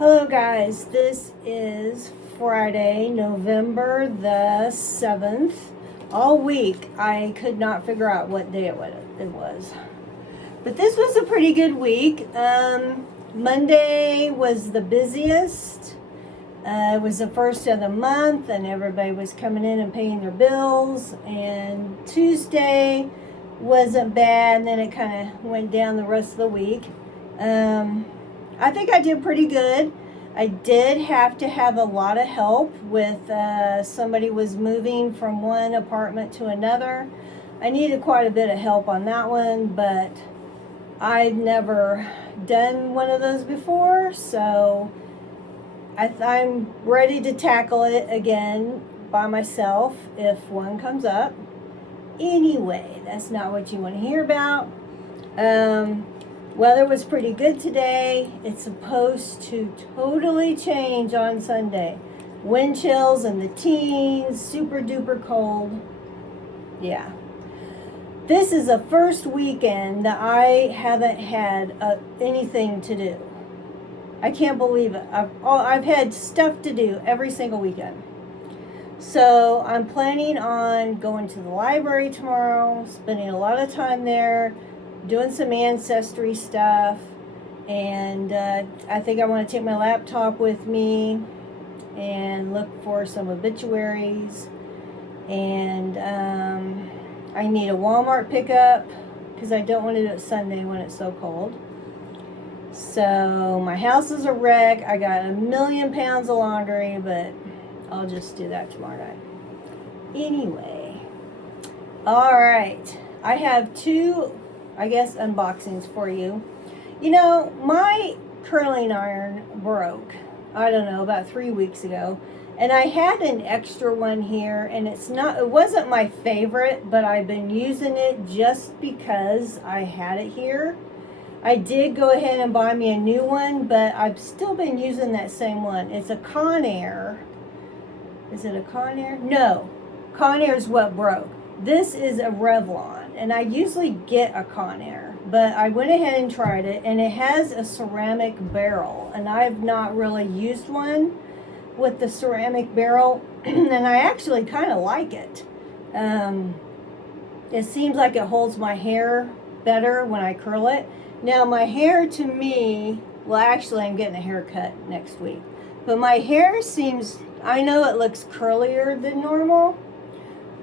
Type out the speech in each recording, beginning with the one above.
Hello guys, this is Friday, November the 7th. All week I could not figure out what day it was. But this was a pretty good week. Monday was the busiest. It was the first of the month and everybody was coming in and paying their bills. And Tuesday wasn't bad, and then it kind of went down the rest of the week. I think I did pretty good. I did have to have a lot of help with somebody was moving from one apartment to another. I needed quite a bit of help on that one, but I'd never done one of those before, so I'm ready to tackle it again by myself if one comes up. Anyway, that's not what you want to hear about. Weather was pretty good today. It's supposed to totally change on Sunday. Wind chills in the teens, super duper cold. Yeah. This is the first weekend that I haven't had anything to do. I can't believe it. I've had stuff to do every single weekend. So I'm planning on going to the library tomorrow, spending a lot of time there, doing some ancestry stuff, and I think I want to take my laptop with me and look for some obituaries, and I need a Walmart pickup because I don't want to do it Sunday when it's so cold. So my house is a wreck. I got 1,000,000 pounds of laundry, but I'll just do that tomorrow night. Anyway, all right, I have two unboxings for you. You know, my curling iron broke, I don't know, about 3 weeks ago. And I had an extra one here, and it wasn't my favorite, but I've been using it just because I had it here. I did go ahead and buy me a new one, but I've still been using that same one. It's a Conair. Is it a Conair? No, Conair is what broke. This is a Revlon, and I usually get a Conair, but I went ahead and tried it, and it has a ceramic barrel, and I've not really used one with the ceramic barrel, and I actually kind of like it. It seems like it holds my hair better when I curl it. Now, my hair to me, well, actually, I'm getting a haircut next week, but my hair seems, I know it looks curlier than normal,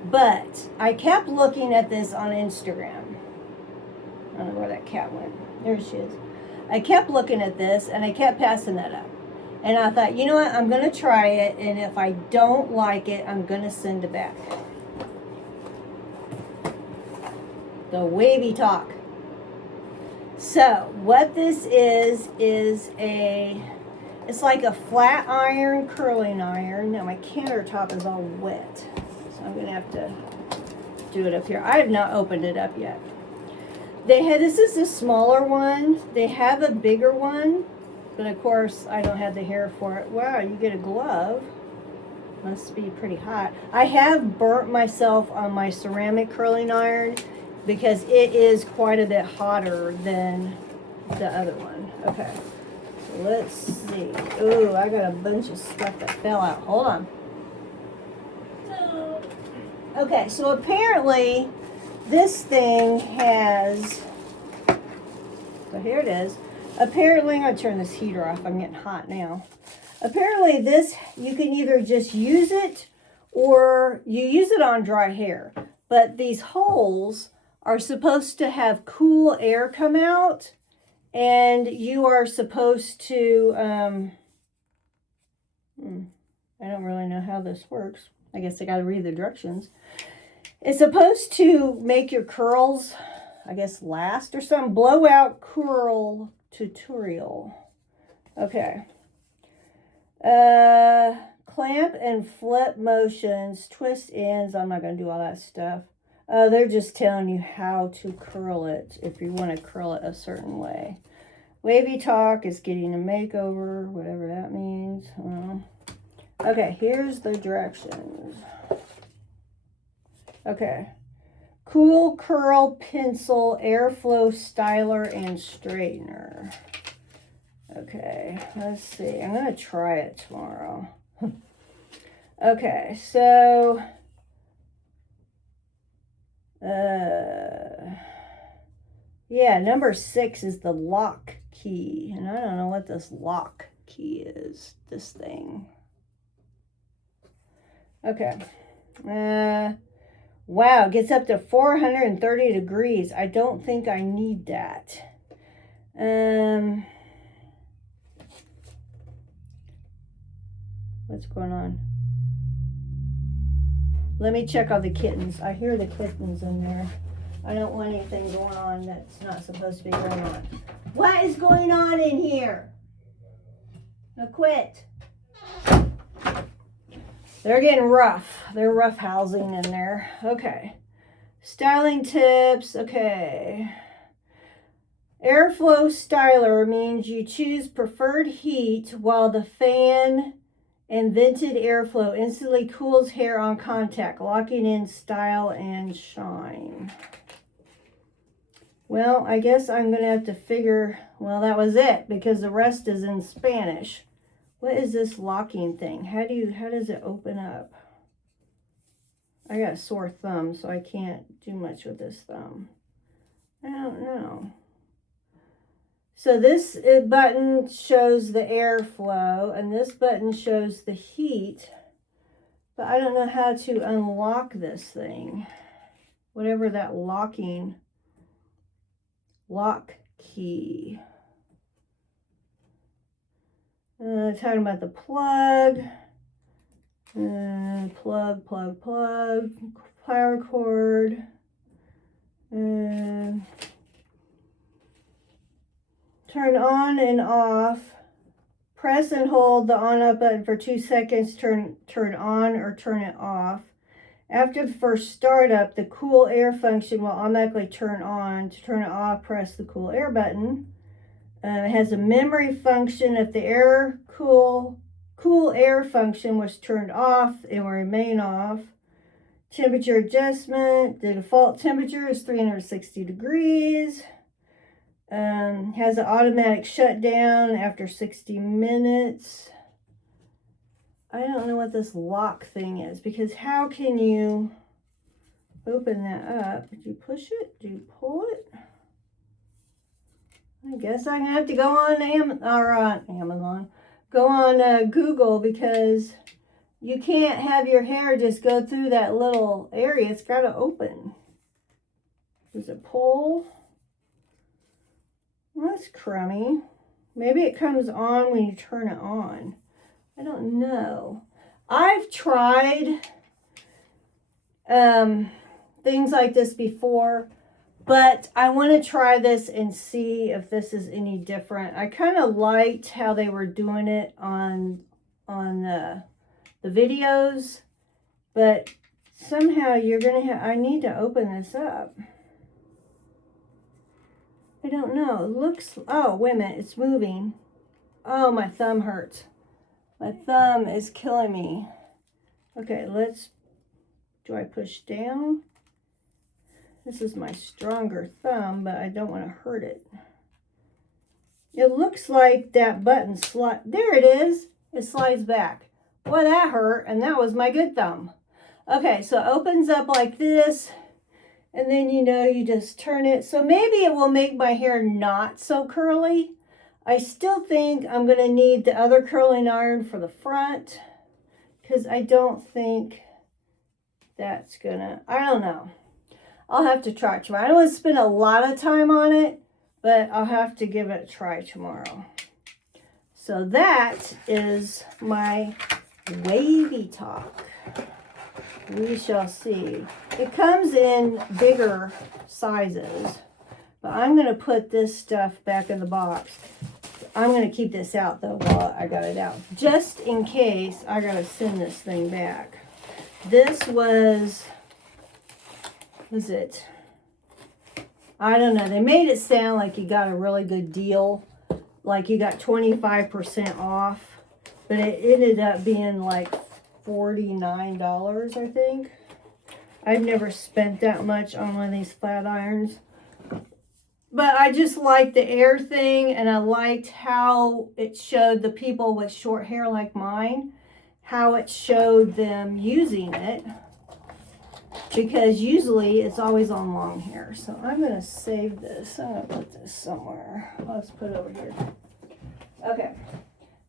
but I kept looking at this on Instagram. I don't know where that cat went. There she is. I kept looking at this, and I kept passing that up. And I thought, you know what? I'm going to try it, and if I don't like it, I'm going to send it back. The Wavytalk. So, what this is it's like a flat iron curling iron. Now, my countertop is all wet, so I'm going to have to do it up here. I have not opened it up yet. This is the smaller one. They have a bigger one, but of course, I don't have the hair for it. Wow, you get a glove. Must be pretty hot. I have burnt myself on my ceramic curling iron because it is quite a bit hotter than the other one. Okay, so let's see. Ooh, I got a bunch of stuff that fell out. Hold on. Okay, so apparently this thing has, so here it is. Apparently, I'm going to turn this heater off. I'm getting hot now. Apparently this, you can either just use it or you use it on dry hair. But these holes are supposed to have cool air come out, and you are supposed to, I don't really know how this works. I guess I got to read the directions. It's supposed to make your curls, I guess, last or something. Blowout curl tutorial. Okay. Clamp and flip motions, twist ends. I'm not going to do all that stuff. They're just telling you how to curl it if you want to curl it a certain way. Wavytalk is getting a makeover, whatever that means. Okay, here's the directions. Okay. Cool curl pencil, airflow styler, and straightener. Okay, let's see. I'm going to try it tomorrow. Okay, so... yeah, number 6 is the lock key. And I don't know what this lock key is. This thing. Okay. Wow, it gets up to 430 degrees. I don't think I need that. What's going on? Let me check on the kittens. I hear the kittens in there. I don't want anything going on that's not supposed to be going on. What is going on in here? Now quit. They're getting rough. They're rough housing in there. Okay. Styling tips. Okay. Airflow styler means you choose preferred heat while the fan and vented airflow instantly cools hair on contact, locking in style and shine. Well, I guess I'm going to have to figure, well, that was it, because the rest is in Spanish. What is this locking thing? How does it open up? I got a sore thumb, so I can't do much with this thumb. I don't know. So this button shows the airflow, and this button shows the heat, but I don't know how to unlock this thing. Whatever that lock key. Talking about the plug, plug, power cord, turn on and off. Press and hold the on-off button for 2 seconds. Turn on or turn it off. After the first startup, the cool air function will automatically turn on. To turn it off, press the cool air button. It has a memory function. If the cool air function was turned off, it will remain off. Temperature adjustment. The default temperature is 360 degrees. Has an automatic shutdown after 60 minutes. I don't know what this lock thing is, because how can you open that up? Do you push it? Do you pull it? I guess I'm going to have to go on Amazon. Go on Google, because you can't have your hair just go through that little area. It's got to open. Does it pull? Well, that's crummy. Maybe it comes on when you turn it on. I don't know. I've tried things like this before, but I want to try this and see if this is any different. I kind of liked how they were doing it on the videos, but somehow you're going to I need to open this up. I don't know. It looks, oh, wait a minute. It's moving. Oh, my thumb hurts. My thumb is killing me. Okay, do I push down? This is my stronger thumb, but I don't want to hurt it. It looks like that button there it is. It slides back. Well, that hurt, and that was my good thumb. Okay, so it opens up like this, and then, you just turn it. So maybe it will make my hair not so curly. I still think I'm going to need the other curling iron for the front, because I don't think that's going to, I don't know. I'll have to try tomorrow. I don't want to spend a lot of time on it, but I'll have to give it a try tomorrow. So that is my Wavytalk. We shall see. It comes in bigger sizes, but I'm going to put this stuff back in the box. I'm going to keep this out, though, while I got it out, just in case I got to send this thing back. This was it? I don't know. They made it sound like you got a really good deal, like you got 25% off, but it ended up being like $49, I think. I've never spent that much on one of these flat irons. But I just liked the air thing, and I liked how it showed the people with short hair like mine, how it showed them using it, because usually it's always on long hair. So I'm going to save this. I'm going to put this somewhere. Let's put it over here. Okay.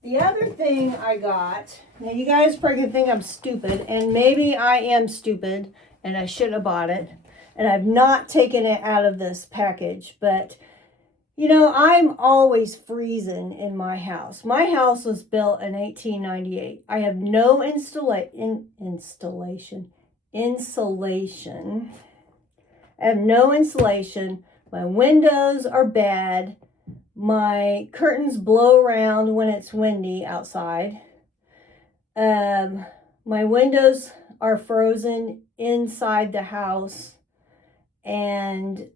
The other thing I got, now you guys probably think I'm stupid, and maybe I am stupid, and I should have bought it, and I've not taken it out of this package, but you know, I'm always freezing in my house. My house was built in 1898. I have no insulation. I have no insulation. My windows are bad. My curtains blow around when it's windy outside. My windows are frozen inside the house. And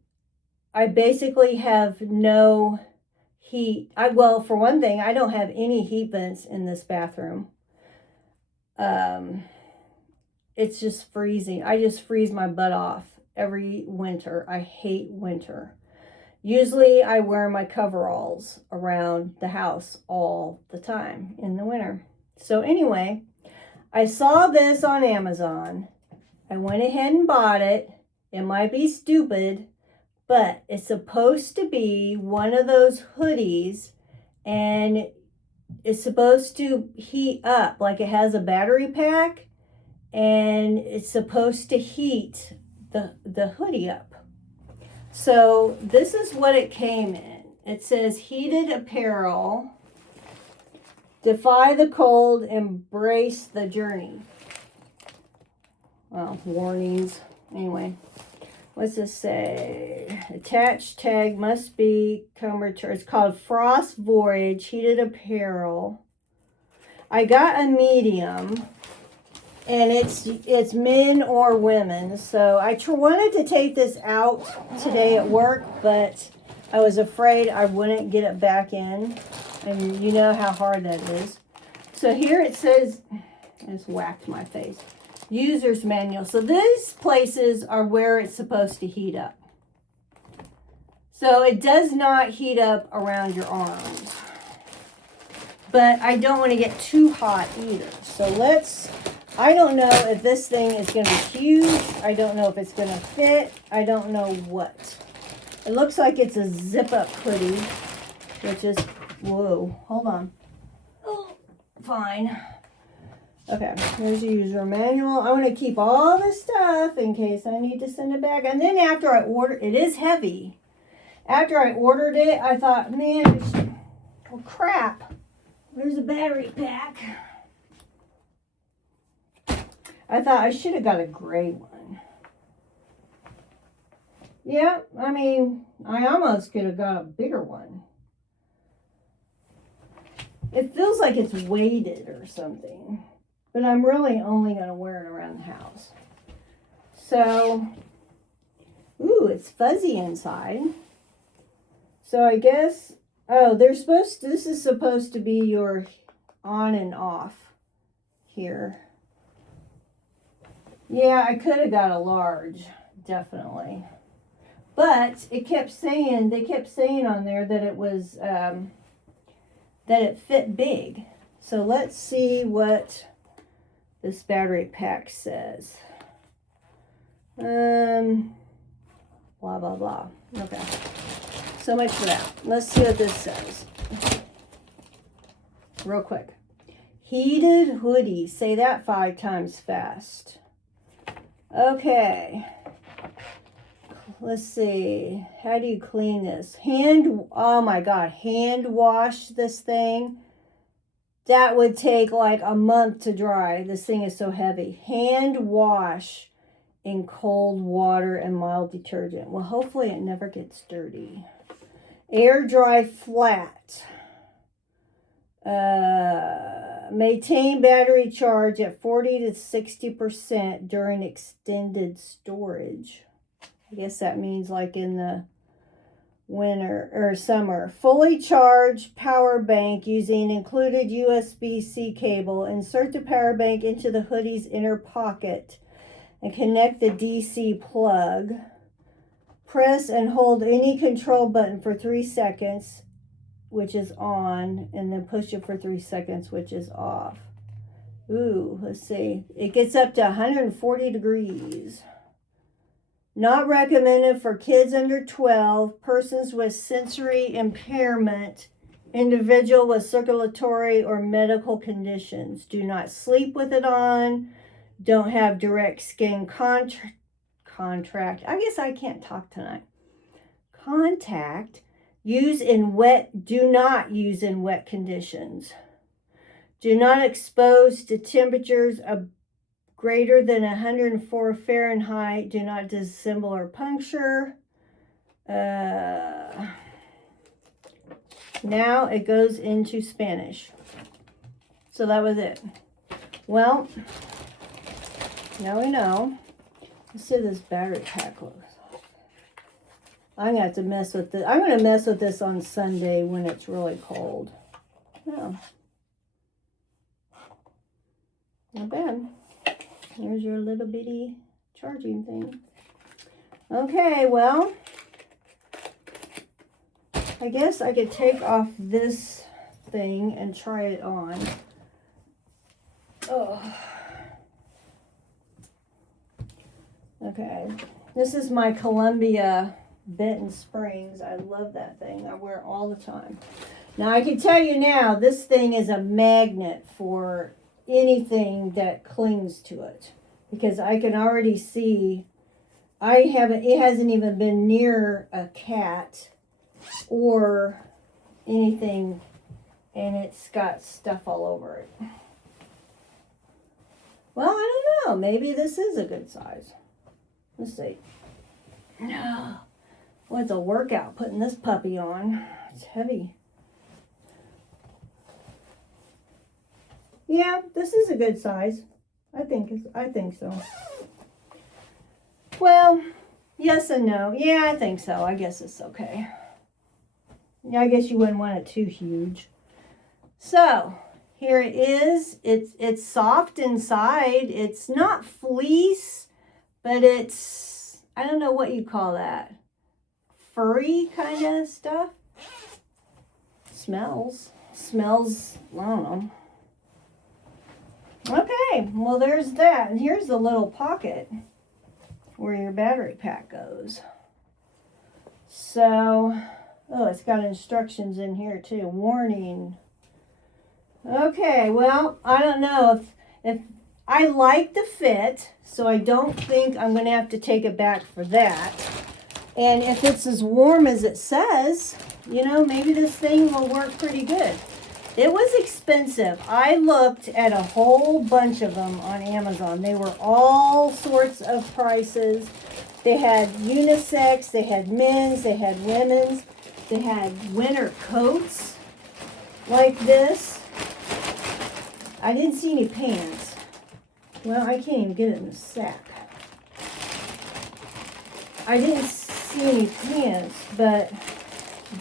I basically have no heat. Well, for one thing, I don't have any heat vents in this bathroom. It's just freezing. I just freeze my butt off every winter. I hate winter. Usually I wear my coveralls around the house all the time in the winter. So anyway, I saw this on Amazon. I went ahead and bought it. It might be stupid, but it's supposed to be one of those hoodies, and it's supposed to heat up, like it has a battery pack, and it's supposed to heat the hoodie up. So this is what it came in. It says heated apparel, defy the cold, embrace the journey. Well, warnings. Anyway, what's this say? Attached tag must be come return. It's called Frost Voyage heated apparel. I got a medium, and it's men or women. So I wanted to take this out today at work, but I was afraid I wouldn't get it back in, and you know how hard that is. So here it says, I just whacked my face. User's manual. So these places are where it's supposed to heat up. So it does not heat up around your arms. But I don't want to get too hot either. So I don't know if this thing is going to be huge. I don't know if it's going to fit. I don't know what. It looks like it's a zip-up hoodie, which is, whoa, hold on. Oh, fine. Okay, here's the user manual. I want to keep all this stuff in case I need to send it back. And then after I ordered, it is heavy. After I ordered it, I thought, man, oh crap. There's a battery pack. I thought I should have got a gray one. Yeah, I mean, I almost could have got a bigger one. It feels like it's weighted or something. But I'm really only going to wear it around the house. So, ooh, it's fuzzy inside. So I guess, oh, this is supposed to be your on and off here. Yeah, I could have got a large, definitely. But they kept saying on there that it was, that it fit big. So let's see what this battery pack says. Blah, blah, blah. Okay. So much for that. Let's see what this says. Real quick. Heated hoodie. Say that 5 times fast. Okay. Let's see. How do you clean this? Oh my God. Hand wash this thing. That would take like a month to dry. This thing is so heavy. Hand wash in cold water and mild detergent. Well, hopefully it never gets dirty. Air dry flat. Maintain battery charge at 40 to 60% during extended storage. I guess that means like in the winter or summer. Fully charged power bank using included USB-C cable. Insert the power bank into the hoodie's inner pocket and connect the DC plug. Press and hold any control button for 3 seconds, which is on, and then push it for 3 seconds, which is off. Ooh, let's see. It gets up to 140 degrees. Not recommended for kids under 12, persons with sensory impairment, individual with circulatory or medical conditions. Do not sleep with it on. Don't have direct skin contact. I guess I can't talk tonight. Contact. Use in wet. Do not use in wet conditions. Do not expose to temperatures of greater than 104 Fahrenheit. Do not disassemble or puncture. Now it goes into Spanish. So that was it. Well, now we know. Let's see this battery pack looks. I'm gonna have to mess with this. I'm gonna mess with this on Sunday when it's really cold. Oh. Not bad. Here's your little bitty charging thing. Okay, well, I guess I could take off this thing and try it on. Oh. Okay. This is my Columbia Benton Springs. I love that thing. I wear it all the time. Now, I can tell you now, this thing is a magnet for anything that clings to it, because I can already see it hasn't even been near a cat or anything, and it's got stuff all over it. Well, I don't know, maybe this is a good size. Let's see. No. Well, it's a workout putting this puppy on. It's heavy. Yeah, this is a good size. I think so. Well, yes and no. Yeah, I think so. I guess it's okay. Yeah, I guess you wouldn't want it too huge. So, here it is. It's soft inside. It's not fleece, but it's, I don't know what you call that. Furry kind of stuff. Smells, I don't know. Okay, well there's that. And here's the little pocket where your battery pack goes. So, oh, it's got instructions in here too. Warning. Okay, well, I don't know if I like the fit, so I don't think I'm going to have to take it back for that. And if it's as warm as it says, you know, maybe this thing will work pretty good. It was expensive. I looked at a whole bunch of them on Amazon. They were all sorts of prices. They had unisex, they had men's, they had women's. They had winter coats like this. I didn't see any pants. Well, I can't even get it in the sack. I didn't see any pants, but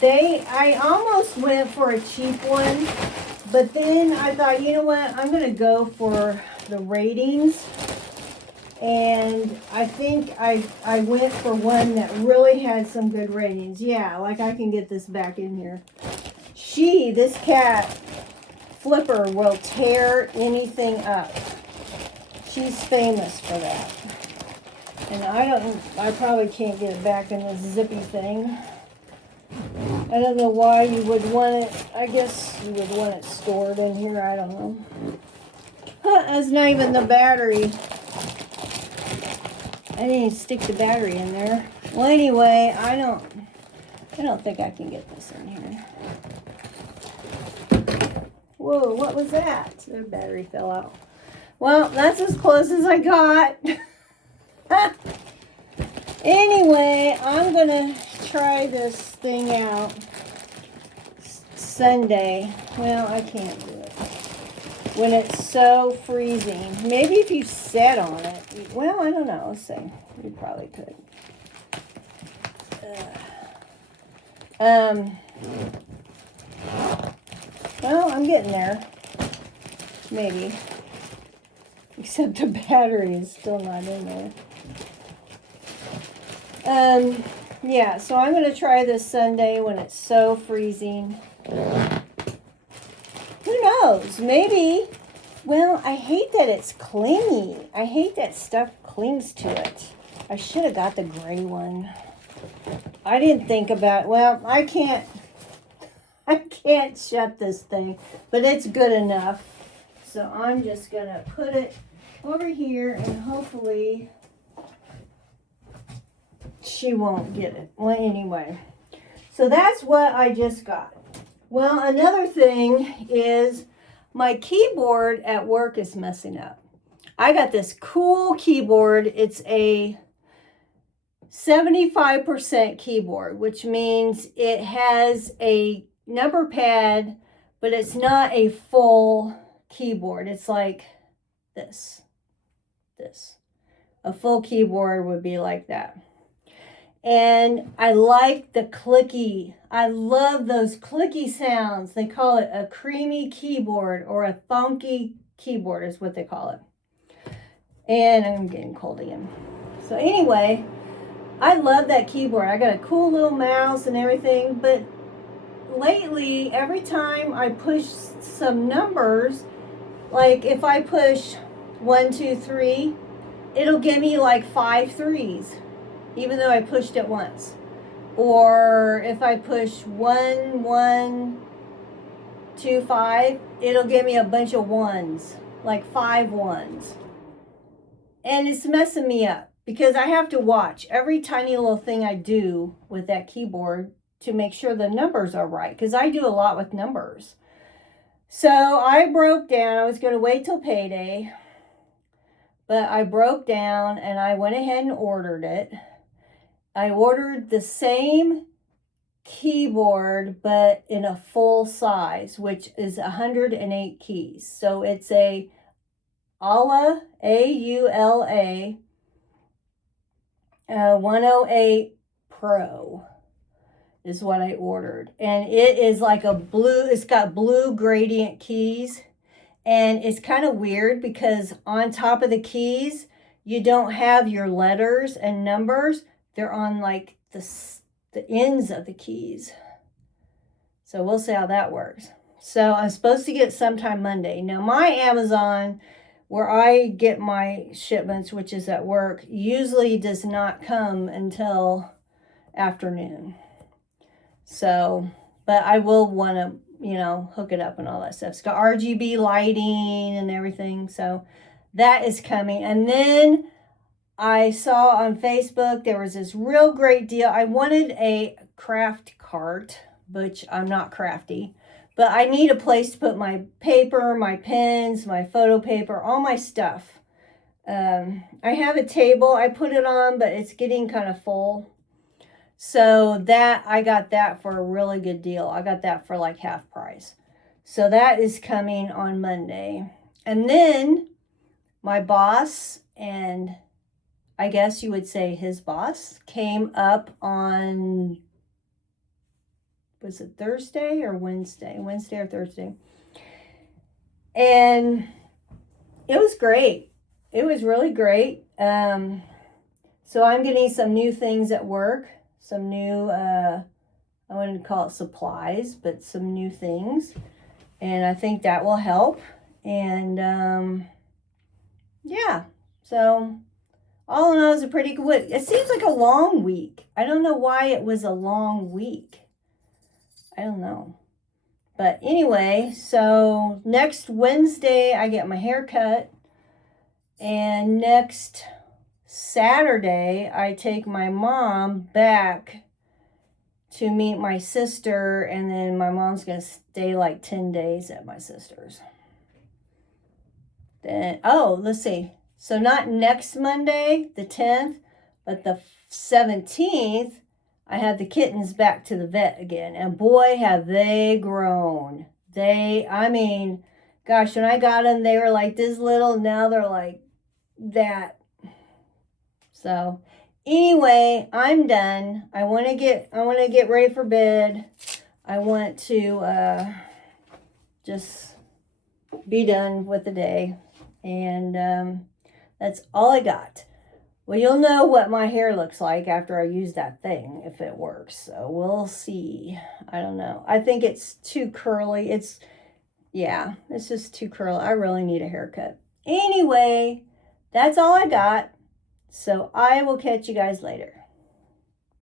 I almost went for a cheap one, but then I thought, you know what, I'm going to go for the ratings, and I think I went for one that really had some good ratings. Yeah, like I can get this back in here. This cat, Flipper, will tear anything up. She's famous for that. And I probably can't get it back in this zippy thing. I don't know why you would want it. I guess you would want it stored in here. I don't know. That's not even the battery. I didn't even stick the battery in there. Well, anyway, I don't think I can get this in here. Whoa, what was that? The battery fell out. Well, that's as close as I got. Anyway, I'm going to try this thing out Sunday. Well, I can't do it when it's so freezing. Maybe if you sat on it. Well, I don't know. Let's see. You probably could. Well, I'm getting there. Maybe. Except the battery is still not in there. yeah, so I'm going to try this Sunday when it's so freezing. Who knows? Maybe. Well, I hate that it's clingy. I hate that stuff clings to it. I should have got the gray one. I didn't think about, well, I can't shut this thing, but it's good enough. So I'm just going to put it over here and hopefully she won't get it. Well, anyway, so that's what I just got. Well, another thing is my keyboard at work is messing up. I got this cool keyboard. It's a 75% keyboard, which means it has a number pad, but it's not a full keyboard. It's like this. A full keyboard would be like that. And I like the clicky. I love those clicky sounds. They call it a creamy keyboard or a thonky keyboard is what they call it. And I'm getting cold again. So anyway, I love that keyboard. I got a cool little mouse and everything, but lately, every time I push some numbers, like if I push 1, 2, 3, it'll give me like 5 threes, even though I pushed it once. Or if I push 1, 1, 2, 5, it'll give me a bunch of ones, like 5 ones. And it's messing me up because I have to watch every tiny little thing I do with that keyboard to make sure the numbers are right, because I do a lot with numbers. So I broke down. I was going to wait till payday, but I broke down and I went ahead and ordered it. I ordered the same keyboard, but in a full size, which is 108 keys. So it's a AULA, A-U-L-A, 108 Pro is what I ordered. And it is like a blue, it's got blue gradient keys. And it's kind of weird because on top of the keys, you don't have your letters and numbers. They're on like the ends of the keys. So we'll see how that works. So I'm supposed to get sometime Monday. Now my Amazon, where I get my shipments, which is at work, usually does not come until afternoon. So, but I will want to, hook it up and all that stuff. It's got RGB lighting and everything. So that is coming. And then I saw on Facebook, there was this real great deal. I wanted a craft cart, which I'm not crafty, but I need a place to put my paper, my pens, my photo paper, all my stuff. I have a table I put it on, but it's getting kind of full. So that, I got that for a really good deal. I got that for like half price. So that is coming on Monday. And then my boss, and I guess you would say his boss, came up on, was it Thursday or Wednesday? Wednesday or Thursday. And it was great. It was really great. So I'm getting some new things at work. Some new, I wouldn't call it supplies, but some new things. And I think that will help. And yeah, so all in all, it's a pretty good week. It seems like a long week. I don't know why it was a long week. I don't know. But anyway, so next Wednesday, I get my hair cut. And next Saturday, I take my mom back to meet my sister, and then my mom's going to stay like 10 days at my sister's. Then, let's see. So not next Monday, the 10th, but the 17th, I have the kittens back to the vet again. And boy, have they grown. Gosh, when I got them, they were like this little. Now they're like that. So anyway, I'm done. I want to get ready for bed. I want to just be done with the day. And that's all I got. Well, you'll know what my hair looks like after I use that thing, if it works. So we'll see. I don't know. I think it's too curly. Yeah, it's just too curly. I really need a haircut. Anyway, that's all I got. So I will catch you guys later.